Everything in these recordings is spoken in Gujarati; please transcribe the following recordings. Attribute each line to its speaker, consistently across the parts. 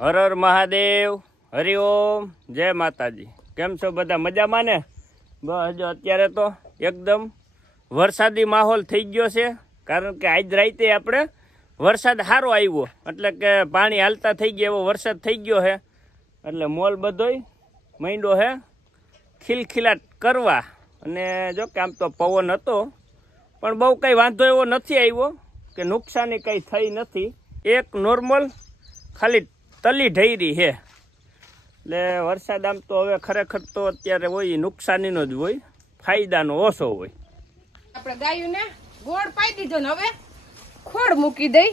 Speaker 1: હર હર મહાદેવ હરિઓમ જય માતાજી. કેમ છો બધા? મજામાં ને? બસ જો અત્યારે તો એકદમ વરસાદી માહોલ થઈ ગયો છે. કારણ કે આજ રાતે આપણે વરસાદ સારો આવ્યો. એટલે કે પાણી હાલતા થઈ ગયા, એવો વરસાદ થઈ ગયો છે. એટલે મોલ બધોય માંડો હે ખિલખિલાટ કરવા. અને જો કે આમ તો પવન હતો. પણ બહુ કંઈ વાંધો એવો નથી આવ્યો કે નુકસાની કંઈ થઈ નથી. એક નોર્મલ ખાલી તલી ઢૈરી છે. એટલે વરસાદ આમ તો હવે ખરેખર તો અત્યારે હોય એ નુકસાનીનો જ હોય ફાયદાનો ઓછો હોય.
Speaker 2: આપણે ગાયુંને ગોળ પાઈ દીધો ને હવે ખોડ મૂકી દઈ.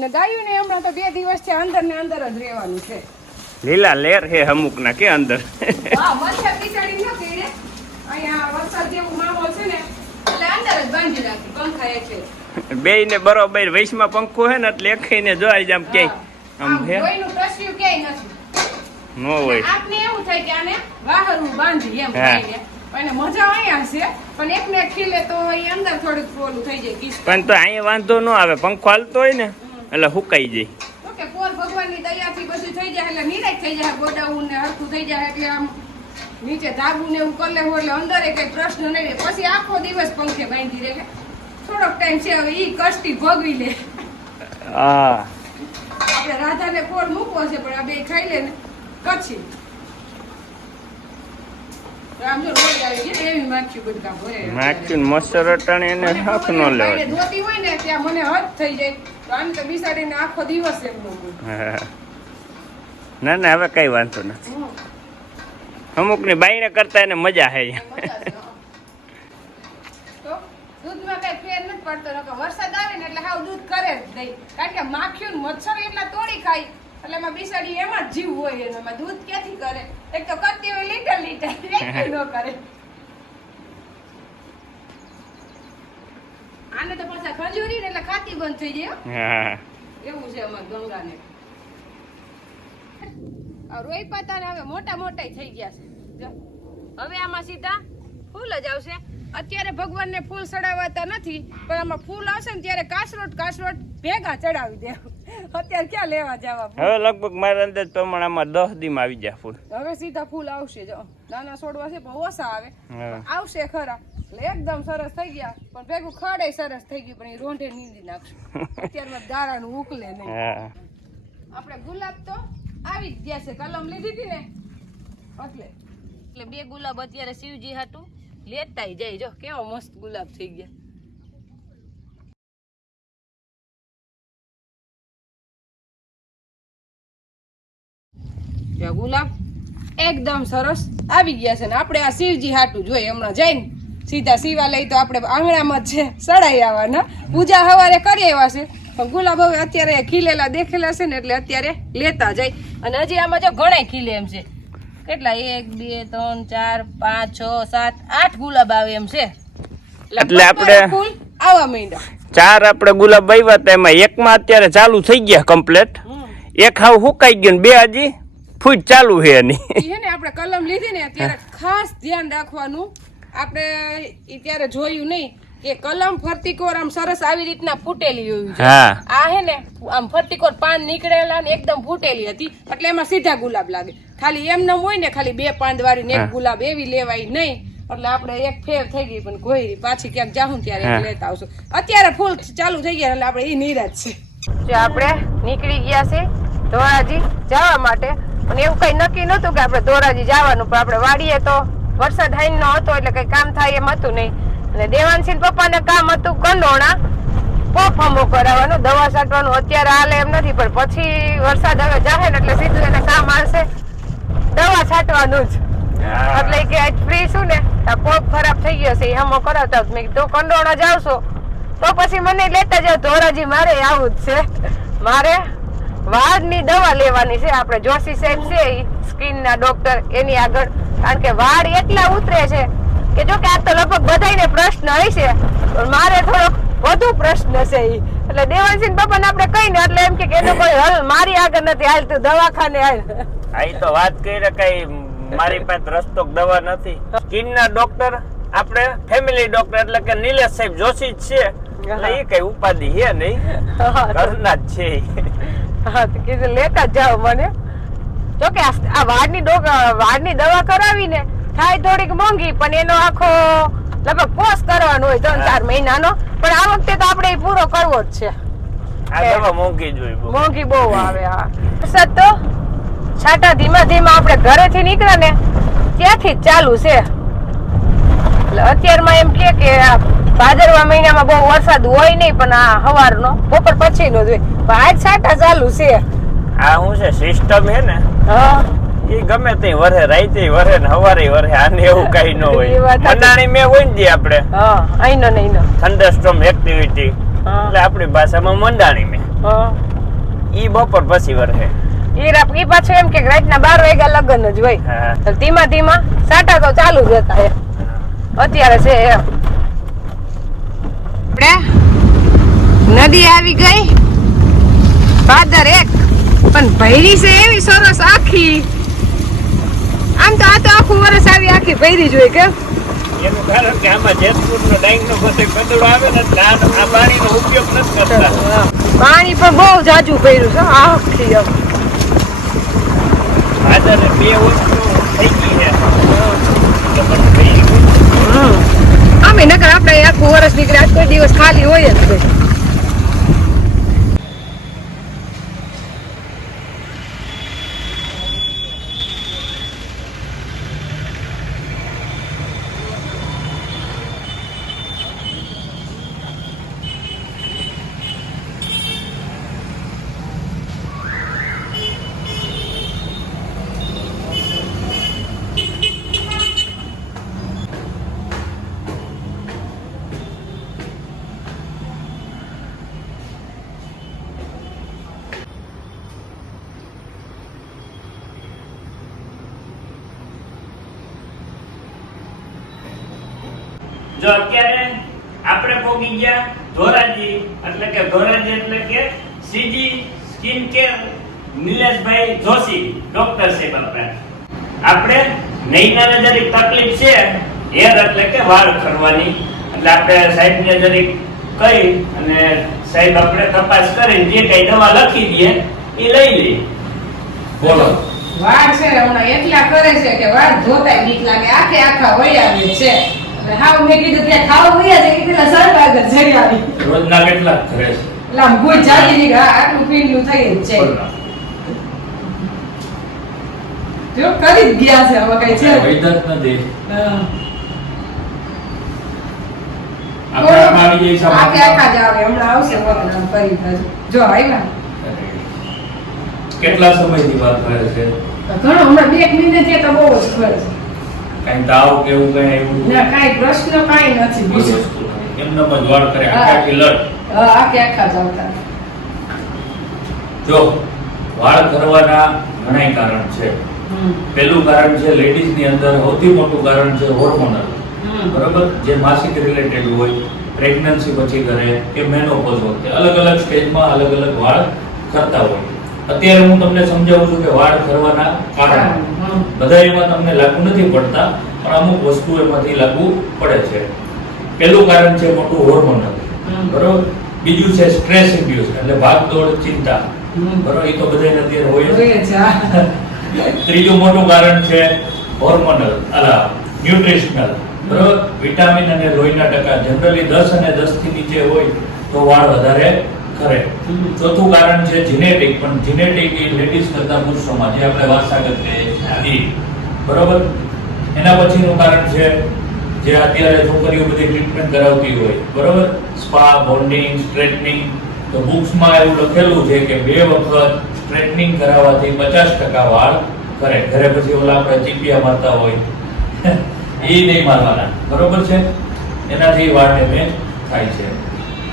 Speaker 2: ને ગાયુંને હમણાં તો બે દિવસથી અંદર ને અંદર જ રહેવાનું છે.
Speaker 1: લીલા લેર છે અમુકના કે અંદર.
Speaker 2: હા મચ્છર બિચારી ન પીડે અહીંયા વરસાદ જેવું માહોલ છે ને એટલે અંદર જ બાંધી રાખી પંખા એટલે
Speaker 1: બે ને બરોબર વૈશમાં પંખો હે ને એટલે એકેયને જોઈ જામ ક્યાંય. આમ છે
Speaker 2: કોઈનું કશું ક્યાંય નથી.
Speaker 1: નો હોય.
Speaker 2: આપને એવું થાય કે આને વાહરું બાંધી એમ
Speaker 1: હા.
Speaker 2: અને મજા અહીંયા છે પણ એકને ખીલે તો એ અંદર થોડુંક ઓલું થઈ જાય કિસ
Speaker 1: પણ તો અહીંયા વાંધો ન આવે પંખો હાલતો હોય ને એટલે હુકાઈ જાય.
Speaker 2: તો પોર ભગવાનની દયાથી બધું થઈ જાય એટલે નિરાશ થઈ જાય ગોડાઉન ને હરખું થઈ જાય એટલે આમ નીચે ધાબુ ને એવું કરી લેવું એટલે અંદર કઈ પ્રશ્ન નહીં રહે. પછી આખો દિવસ પંખે બાંધી રહે થોડોક ટાઈમ છે હવે ઈ કષ્ટી ભોગવી લે.
Speaker 1: હા.
Speaker 2: આપણે રાધાને કોર મૂકવો છે પણ આ બે ખાઈ લે ને કચ્છી.
Speaker 1: એને હક ન લેવાય.
Speaker 2: ધોતી હોય ને ત્યાં મને હદ થઈ જાય. તો આમ તો બિસાડીને આખો દિવસ એમનો
Speaker 1: ના ના હવે કઈ વાંધો નથી. અમુકની બાઈને કરતા એને મજા
Speaker 2: તો દૂધમાં કઈ ફેર નથી પડતો. નકર વરસાદ આવે ને એટલે હાવ દૂધ કરે જ દઈ. કારણ કે માખીયું મચ્છર એટલા તોડી ખાય. એટલે એમાં બિસાડી એમાં જ જીવ હોય એનો. એમાં દૂધ ક્યાંથી કરે? એક તો કરતી હોય લીટર લીટર. ન કરે. આને તો પાછા ખજૂરી ને એટલે ખાતી બંધ થઈ જાય એવું છે અમાર ગંગાને. આ રોઈ પાતા ને હવે મોટા મોટા થઈ ગયા છે. હવે આમાં સીધા ફૂલ જ આવશે. અત્યારે ભગવાનને ફૂલ ચડાવતા નથી પણ આમાં ફૂલ આવશે ને ત્યારે કાસરોટ કાસરોટ ભેગા ચડાવી દે. અત્યારે ક્યાં લેવા જવા
Speaker 1: હવે લગભગ મારા અંદાજ પ્રમાણે આમાં દસ દીમ આવી જાય ફૂલ.
Speaker 2: હવે સીધા ફૂલ આવશે જો. નાના છોડવા છે પણ ઓછા આવે. આવશે ખરા. એટલે એકદમ સરસ થઈ ગયા. પણ ભેગું ખડે સરસ થઈ ગયું પણ એ રોંઢે નીંદી નાખશું. અત્યારમાં દારાનું ઉકલે નહીં.
Speaker 1: હા.
Speaker 2: આપણે ગુલાબ તો આવી જ ગયા છે. કલમ લીધી હતી ને? એટલે. એટલે બે ગુલાબ અત્યારે શિવજી હાટું. લેતાય જાય. જો, કેવો મસ્ત ગુલાબ થઈ ગયા. ગુલાબ એકદમ સરસ આવી ગયા છે ને. આપણે આ શિવજી હાટું જોઈએ હમણાં જઈને. સીધા શિવાલય તો આપણે આંગણામાં જ છે, સડાઈ આવવાના. પૂજા સવારે કરી આવ્યા છે, પણ ગુલાબ હવે અત્યારે ખીલેલા દેખેલા છે ને એટલે અત્યારે લેતા જાય. અને હજી આમાં જો ઘણા ખીલે એમ છે. કેટલા? એક બે ત્રણ ચાર પાંચ છ સાત આઠ ગુલાબ આવે એમ છે.
Speaker 1: એટલે આપણે-
Speaker 2: ફૂલ આવવા માંડ્યા.
Speaker 1: ચાર આપણે ગુલાબ વાવ્યા હતા એમાં એકમાં અત્યારે ચાલુ થઈ ગયા કમ્પ્લેટ એક હાવ હુકાઈ ગયું ને બે હજી ફૂટ ચાલુ છે એની.
Speaker 2: એને આપણે કલમ લીધી ને ત્યારે ખાસ ધ્યાન રાખવાનું. આપણે ત્યારે જોયું નહીં. કે કલમ ફરતી આમ સરસ આવી રીતના ફૂટેલી હોય છે.
Speaker 1: હા.
Speaker 2: આ હે ને આમ ફરતી પાન નીકળેલા ને એકદમ ફૂટેલી હતી. એટલે એમાં સીધા ગુલાબ લાગે. ખાલી એમ હોય ને ખાલી બે પાંદ વાળી ને એક ગુલાબ એવી લેવાય નહીં. એટલે આપણે એક ફેર થઈ ગઈ પણ ગોયરી પાછી ક્યાંક જાહું ત્યારે લેતા આવશું. અત્યારે ફૂલ ચાલુ થઈ ગયા એટલે આપણે એ નિરાજ છે. જો આપણે નીકળી ગયા છે ધોરાજી જવા માટે. પણ એવું કઈ નક્કી નતું કે આપણે ધોરાજી જવાનું પણ આપણે વાડીએ તો વરસાદ હાઈ ન હતો એટલે કઈ કામ થાય એમ હતું નહીં. અને દેવાનસિંહ પપ્પાને કામ હતું કંડોણા. પોપ હમો કરાવવાનું દવા છાંટવાનું. અત્યારે હાલે એમ નથી પણ પછી વરસાદ હવે જાહે ને એટલે સીધું એને કામ આવશે દવા છાંટવાનું જ. એટલે કે આજ ફ્રી છું ને આ પોપ ખરાબ થઈ ગયો છે હમો કરાવતા. મેં કીધું કંડોણા જાવશો તો પછી મને લેતા જાવ ધોરાજી મારે આવું જ છે. મારે વાળની દવા લેવાની છે. આપણે જોશી સાહેબ છે સ્કિન ના ડોક્ટર એની આગળ. કારણ કે વાળ એટલા ઉતરે છે કે જો કે આ તો લગભગ બધાને પ્રશ્ન હશે પણ મારે થોડોક વધુ પ્રશ્ન છે ઈ. એટલે દેવાનસિંહ બાપાને આપણે કહીને એટલે એમ કે એનો કોઈ હલ મારી આગળ નથી હાલ તું દવાખાને હાલ.
Speaker 1: આ તો વાત કરી કઈ મારી પાસે રસ્તો દવા નથી. સ્કિન ના ડોક્ટર આપણે ફેમિલી ડોક્ટર એટલે કે નિલેશ સાહેબ જોશી જ છે. એટલે એ કઈ ઉપાધિ છે નહીં. ઘરના જ છે
Speaker 2: હા તો કીધું લેતા જાવ જાઓ મને. જો કે આ વાળની વાળની દવા કરાવીને થાય થોડીક મોંઘી પણ એનો આખો લગભગ કોર્સ કરવાનો હોય ત્રણ ચાર મહિનાનો. પણ આ વખતે તો આપણે પૂરો કરવો જ છે.
Speaker 1: મોંઘી બહુ.
Speaker 2: મોંઘી બહુ આવે હા. વરસાદ તો છાટા ધીમા ધીમા આપણે ઘરેથી નીકળે ને ત્યાંથી જ ચાલુ છે. એટલે અત્યારમાં એમ કે કે ભાદરવા મહિનામાં બહુ વરસાદ હોય નહીં પણ આ હવારનો બપોર પછીનો જ હોય. પણ આજ છાટા ચાલુ છે.
Speaker 1: આ શું છે? સિસ્ટમ હે ને?
Speaker 2: હા.
Speaker 1: એ ગમે તે વરે રાઈતે વરે ને હવારે વરે આને એવું કઈ ન હોય. મંડાણી મેં હોય ને જે આપણે.
Speaker 2: હા અહીંનો ને અહીંનો
Speaker 1: થંડરસ્ટોર્મ એક્ટિવિટી એટલે આપણી ભાષામાં મંડાણી મેં. ઈ બપોર પછી વરે
Speaker 2: ઈ રાપ- ઈ પાછું એમ કે રાતના 12 વાગ્યા લગન જ હોય. તો ધીમા ધીમા સાટા તો ચાલુ જ હતા અત્યારે છે આપણે નદી આવી ગઈ. ભાદર એક. પણ ભૈરી છે એવી સરસ આખી. આમ તો આ તો આખું વર્ષ આવી આખી પહેરી જ હોય કેમ
Speaker 1: એનું કારણ કે આમાં જેતપુરનો ડાંગનો બધે કદડો આવે ને એટલે આ પાણીનો ઉપયોગ નથી કરતા.
Speaker 2: પાણી પણ બહુ જાજુ ભર્યું છે આખી એમ
Speaker 1: આદર બે વસ્તુ થઈ ગઈ છે. થઈ ગયું.
Speaker 2: આમે નકર આપણે આખું વર્ષ નીકળ્યા કોઈ દિવસ ખાલી હોય જ કોઈ.
Speaker 1: જો અત્યારે આપણે પોગી ગયા ધોરાજી, એટલે કે ધોરાજી એટલે કે CG skin care Nileshbhai Joshi doctor સાહેબ આપણે. આપણે નૈનાને જરીક તકલીફ છે, હેર એટલે કે વાળ ખરવાની. એટલે આપણે સાહેબને જરીક કહી અને સાહેબ આપણે તપાસ કરીને જે કઈ દવા લખી દે, એ લઈ લઈએ બોલો.
Speaker 2: વાળ છે હમણાં એટલા કરે છે કે વાળ ધોતાય બીક લાગે. આખે આખા વૈયા છે. હાવ મેં કીધું કે ખાવ હોય છે કે પેલા આગળ જઈ આવી.
Speaker 1: રોજના કેટલા કરે છે?
Speaker 2: ભૂલ જાગી નીકળે હા, આટલું પીંડલું થઈ જ છે. જો કરી જ ગયા છે હવે કઈ છે
Speaker 3: વૈદત નથી.
Speaker 2: હા.
Speaker 3: આપણે આવી જઈશ આમાં.
Speaker 2: આખે આખા જ આવે હમણાં આવશે વખત ફરી પાછું. જો આવ્યા.
Speaker 3: કેટલા વાત કરે છે?
Speaker 2: ઘણો હમણાં બે એક મહિને થયા તો બહુ જ ખરે છે.
Speaker 3: કઈ તાવ કે એવું કઈ એવું
Speaker 2: ના કઈ પ્રશ્ન કઈ નથી. બીજું
Speaker 3: એમનો વાળ કરે આખા આખી
Speaker 2: આખી આખે આખા જ
Speaker 3: જો વાળ કરવાના ઘણા કારણ છે. પેલું કારણ છે લેડીઝની અંદર સૌથી મોટું કારણ છે હોર્મોનલ. બરોબર? જે માસિક રિલેટેડ હોય પ્રેગ્નન્સી પછી કરે કે મેનોપોઝ વખતે અલગ અલગ સ્ટેજમાં અલગ અલગ વાળ કરતા હોય. અત્યારે હું તમને સમજાવું છું કે વાળ કરવાના કારણ. બધા એમાં તમને લાગુ નથી પડતા પણ અમુક વસ્તુ એમાંથી લાગુ પડે છે. પહેલું કારણ છે મોટું હોર્મોનલ બરોબર? બીજું છે સ્ટ્રેસ ઇન્ડ્યુસ એટલે ભાગદોડ ચિંતા. બરોબર? એ તો બધાને અત્યારે હોય
Speaker 2: છે,
Speaker 3: ત્રીજું મોટું કારણ છે હોર્મોનલ અલા ન્યુટ્રિશનલ બરોબર? વિટામિન અને લોહીના ટકા. જનરલી દસ અને દસથી નીચે હોય તો વાળ વધારે ખરે ચોથું કારણ છે જીનેટિક પણ જીનેટિક એ લેડીઝ કરતા પુરુષોમાં, જે આપણે વારસાગત કહીએ બરોબર? એના પછીનું કારણ છે જે અત્યારે છોકરીઓ બધી ટ્રીટમેન્ટ કરાવતી હોય. બરોબર? સ્પા બોન્ડિંગ સ્ટ્રેટનિંગ તો બુક્સમાં એવું લખેલું છે કે બે વખત સ્ટ્રેટનિંગ કરાવવાથી પચાસ ટકા વાળ કરે. ઘરે પછી ઓલા આપણે ચીપિયા મારતા હોય. એ નહીં મારવાના. બરોબર છે? એનાથી વાળ ડેમેજ થાય છે.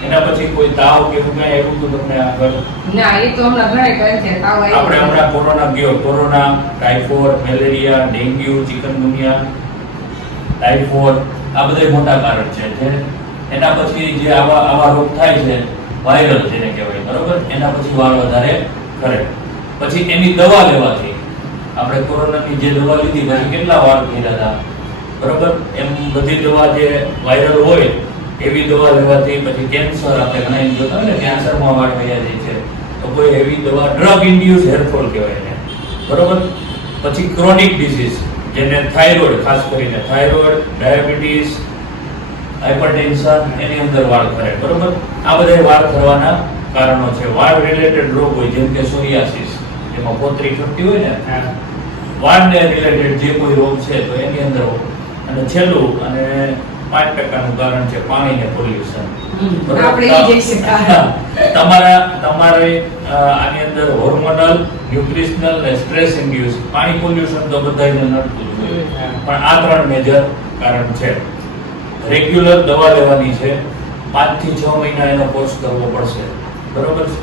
Speaker 3: એના પછી કોઈ તાવ કે એવું કઈ આવ્યું તો તમને આગળ?
Speaker 2: ના એ તો હમણાં ઘણા કહે છે તાવ આવ્યો.
Speaker 3: આપણે હમણાં કોરોના ગયો corona typhoid malaria dengue chikungunya typhoid આ બધા મોટા કારણ છે. જે એના પછી જે આવા આવા રોગ થાય છે વાયરલ જેને કહેવાય બરોબર? એના પછી વાળ વધારે કરે. પછી એની દવા લેવાથી. આપણે કોરોનાની જે દવા લીધી પછી કેટલા વાળ કર્યા હતા? બરોબર? એમ બધી દવા જે વાયરલ હોય એવી દવા લેવાથી પછી કેન્સર આપણે ઘણા એમ જોતા હોય ને કેન્સરમાં વાળ વયા જાય છે. તો કોઈ એવી દવા ડ્રગ ઇન્ડ્યુસ હેરફોલ કહેવાય એને. બરોબર? પછી ક્રોનિક ડિસીઝ જેને થાઇરોઇડ ખાસ કરીને થાઇરોઇડ ડાયાબિટીસ હાઇપરટેન્શન એની અંદર વાળ ખરે બરોબર? આ બધા વાળ ખરવાના કારણો છે. વાળ રિલેટેડ રોગ હોય જેમ કે સોરિયાસિસ એમાં પોતરી ખપતી હોય ને વાળને રિલેટેડ જે કોઈ રોગ છે તો એની અંદર અને છેલ્લું અને પાંચ ટકાનું કારણ છે પાણી ને પોલ્યુશન
Speaker 2: આપણે ઈ જઈશું કારણ.
Speaker 3: તમારા તમારે આની અંદર હોર્મોનલ ન્યુટ્રિશનલ ને સ્ટ્રેસ ઇન્ડ્યુસ પાણી પોલ્યુશન તો બધાને નડતું જ પણ આ ત્રણ મેજર કારણ છે. રેગ્યુલર દવા લેવાની છે. પાંચથી છ મહિના એનો કોર્સ કરવો પડશે. બરોબર છે?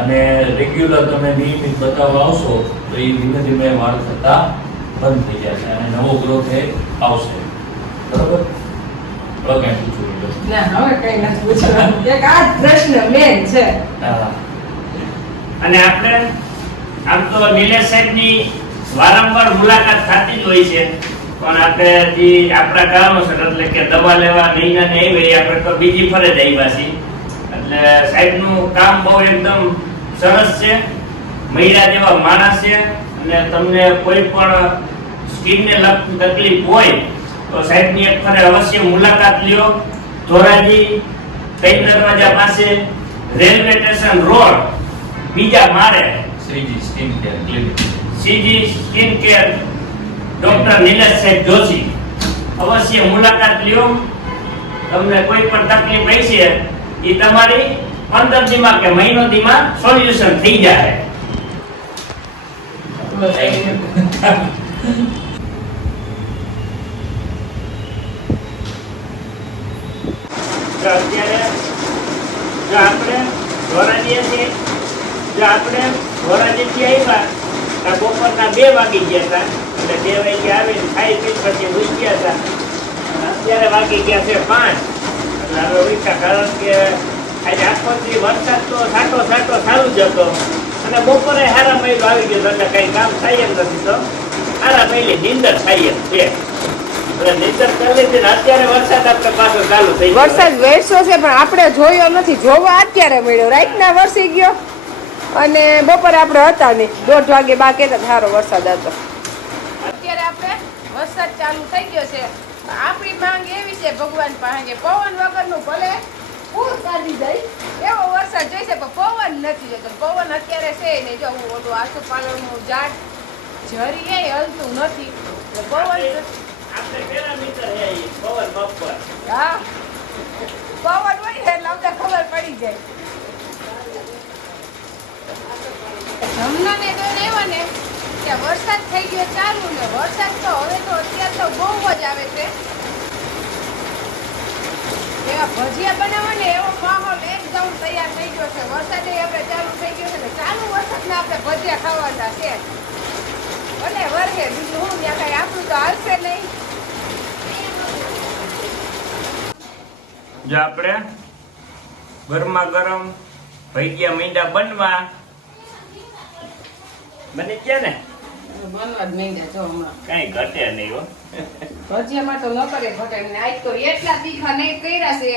Speaker 3: અને રેગ્યુલર તમે નિયમિત બતાવવા આવશો તો એ ધીમે ધીમે વાળ થતા બંધ થઈ જશે અને નવો ગ્રોથ એ આવશે. બરોબર? હવે કંઈ પૂછવું હોય તો.
Speaker 2: ના હવે કઈ નથી પૂછવાનું. એક આ પ્રશ્ન મેન છે.
Speaker 1: અને આપણે આમ તો નિલેશ સાહેબની વારંવાર મુલાકાત થતી જ હોય છે. પણ આપણે હજી આપણા કારણોસર એટલે કે દવા લેવા મહિના ને આવી આપણે તો બીજી ફરજ આવ્યા છીએ. એટલે સાહેબનું કામ બહુ એકદમ સરસ છે. મહિલા જેવા માણસ છે. અને તમને કોઈ પણ સ્કિનને લગતી તકલીફ હોય તો સાહેબની એક ફરે અવશ્ય મુલાકાત લ્યો. ધોરાજી કઈ દરવાજા પાસે રેલવે સ્ટેશન રોડ બીજા મારે
Speaker 3: Shreeji skin care clinic.
Speaker 1: Shreeji skin care doctor Nilesh સાહેબ જોશી. અવશ્ય મુલાકાત લ્યો. તમને કોઈ પણ તકલીફ આવી છે એ તમારી પંદર દીમાં કે મહિનો દીમાં સોલ્યુશન થઈ જાય. તો અત્યારે જો આપણે ધોરાજીએ છીએ, જો આપણે ધોરાજીથી આવ્યા, આ બપોરના બે વાગી ગયા હતા. એટલે બે વાગે આવીને ખાઈ પી પછી ઉઈ ગયા હતા અત્યારે વાગી ગયા છે પાંચ. એટલે હવે ઉઠ્યા કારણ કે આજે આખો દી વરસાદ તો સાટો સાટો ચાલુ જ હતો. અને બપોરે હારા મહિલો આવી ગયો એટલે કઈ કામ થાય એમ નથી તો. હારા મહિલી નિંદર થાય એમ છે. વરસાદ આપણે પાછો ચાલુ થઈ ગયો.
Speaker 2: વરસાદ વેરસો છે પણ આપણે જોયો નથી. જોવા અત્યારે મળ્યો. રાઈટ ના વરસી ગયો અને બપોરે આપણે હતા નહીં. દોઢ વાગે બા કહેતા સારો વરસાદ હતો. અત્યારે આપણે વરસાદ ચાલુ થઈ ગયો છે. આપણી માંગ એવી છે ભગવાન પાસે પવન પવન વગરનું ભલે પૂર કાઢી જાય એવો વરસાદ જોઈશે પણ પવન નથી જોતો. પવન અત્યારે છે ને જો હું ઓલું આસોપાલવનું ઝાડ જરી એ હલતું નથી. પવન
Speaker 1: હે ઈ, પવન બપોર.
Speaker 2: હા? પવન હોય એટલે અમને ખબર પડી જાય. જમનાને તો એવો ને કે વરસાદ થઈ ગયો ચાલુ ને વરસાદ તો હવે તો અત્યારે તો બહુ જ આવે છે. એવા ભજીયા બનાવવા ને એવો માહોલ એકદમ તૈયાર થઈ ગયો છે. વરસાદે આપણે ચાલુ થઈ ગયો છે ને ચાલુ વરસાદના આપણે ભજીયા ખાવાના છે. ભલે વરસે બીજું હું ત્યાં કઈ આપણું તો હાલશે નહીં.
Speaker 1: જો આપણે ગરમા ગરમ ભૈયા મીંડા બનવા. બની ગયા ને?
Speaker 2: બનવા જ હમણાં.
Speaker 1: કઈ ઘટે નહીં હો.
Speaker 2: ભજીયામાં તો ન કરે ઘટે ને આજ તો એટલા તીખા નહીં કર્યા છે.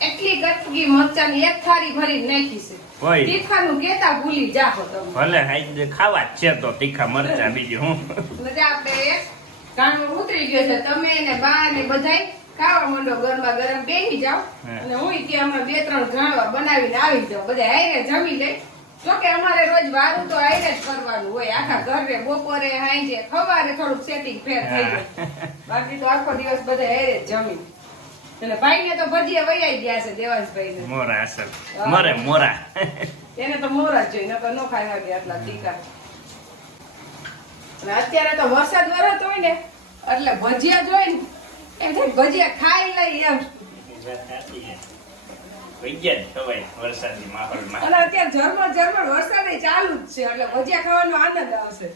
Speaker 2: એટલી કટકી મરચાની એક થાળી ભરી નાખી છે.
Speaker 1: હોય.
Speaker 2: તીખાનું કેતા ભૂલી જાહો તમે.
Speaker 1: ભલે હાઈ ખાવા જ છે તો તીખા મરચા બીજું હું.
Speaker 2: મજા આપણે ઉતરી ગયો છે તમે ને બા ને બધાય ખાવા માંડો ગરમા ગરમ બેસી
Speaker 1: જાવ
Speaker 2: અને હું કે હમણાં બે ત્રણ જાણવા બનાવીને આવી જાઉં બધા હારે જમી લે. જો કે અમારે રોજ વારું તો હારે જ કરવાનું હોય. આખા ઘરે બપોરે હાંજે ખવારે થોડુંક સેટિંગ ફેર થઈ જાય. બાકી તો આખો દિવસ બધા હારે જ જમી એટલે ભાઈ ને તો ભજીયા વૈયાઈ ગયા છે દેવાંશભાઈ ને
Speaker 1: મોરા અસલ. મરે મોરા.
Speaker 2: એને તો મોરા જોઈ ન નકર નો ખાવા ગયા આટલા ટીકા અને અત્યારે તો વરસાદ વરસતો હોય ને એટલે ભજીયા જોઈ ને ભજીયા ખાઈ લઈ એમ.
Speaker 1: વરસાદી માહોલમાં.
Speaker 2: અને અત્યારે ઝરમર ઝરમર વરસાદ ચાલુ જ છે એટલે ભજીયા ખાવાનો આનંદ આવશે.